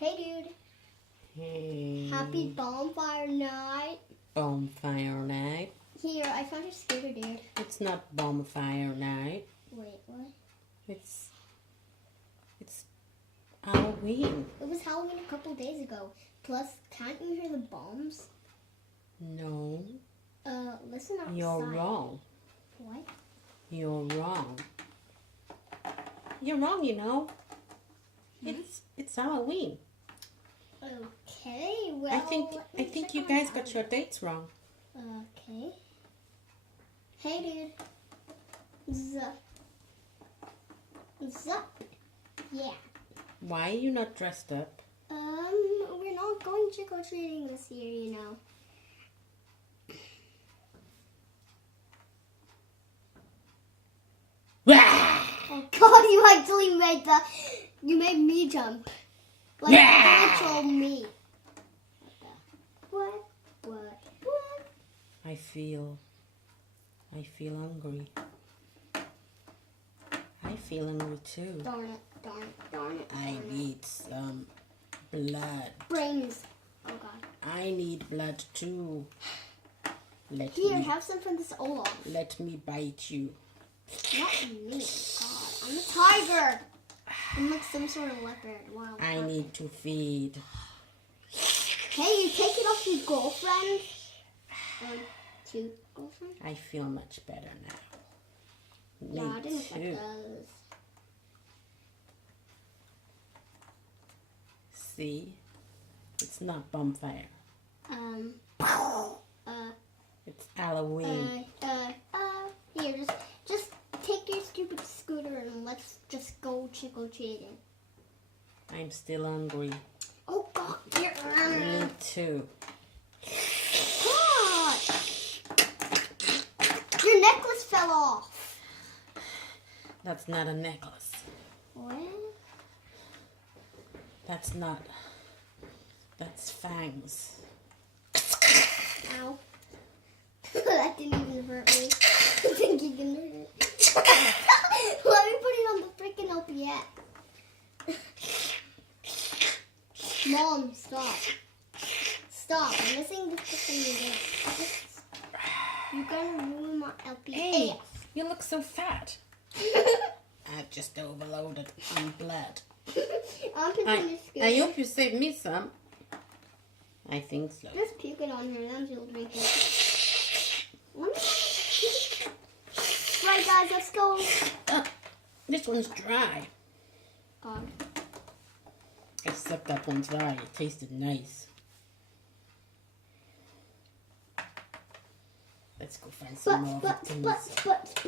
Hey, dude. Hey. Happy bonfire night. Bonfire night. Here, I found your scooter, dude. It's not bonfire night. Wait, what? It's Halloween. It was Halloween a couple days ago. Plus, can't you hear the bombs? No. Listen outside. You're wrong. What? You're wrong. You're wrong, you know. It's Halloween. Okay, well, I think you guys got your dates wrong. Okay. Hey, dude. Zup. Zup. Yeah. Why are you not dressed up? We're not going trick-or-treating this year, you know. Oh God, you actually made you made me jump. Like actual me. What? I feel hungry. I feel hungry too. Darn it. I need some blood. Brains. Oh God. I need blood too. Here, have some from this Olaf. Let me bite you. Not me. God, I'm a tiger. I'm like some sort of leopard. Wow. I need to feed. Hey, you take it off your girlfriend? Two girlfriend? I feel much better now. Yeah, I Me didn't too. like those. See? It's not bonfire. It's Halloween. Here, just take your stupid scooter and let's just go trick-or-treating. I'm still hungry. Oh God, Me too. God! Your necklace fell off. That's not a necklace. What? That's fangs. Ow. That didn't even hurt me. I think you can hurt it. Let me put it on the freaking opiate. Mom, stop. Stop. I'm missing the freaking this. You're gonna ruin my LPS. Hey, you look so fat. I've just overloaded on blood. I'm putting this scooter. I hope you saved me some. I think so. Just puke it on her, then she'll drink it. Right, guys, let's go. This one's dry. God. Except that one's dry. It tasted nice. Let's go find some more victims. But.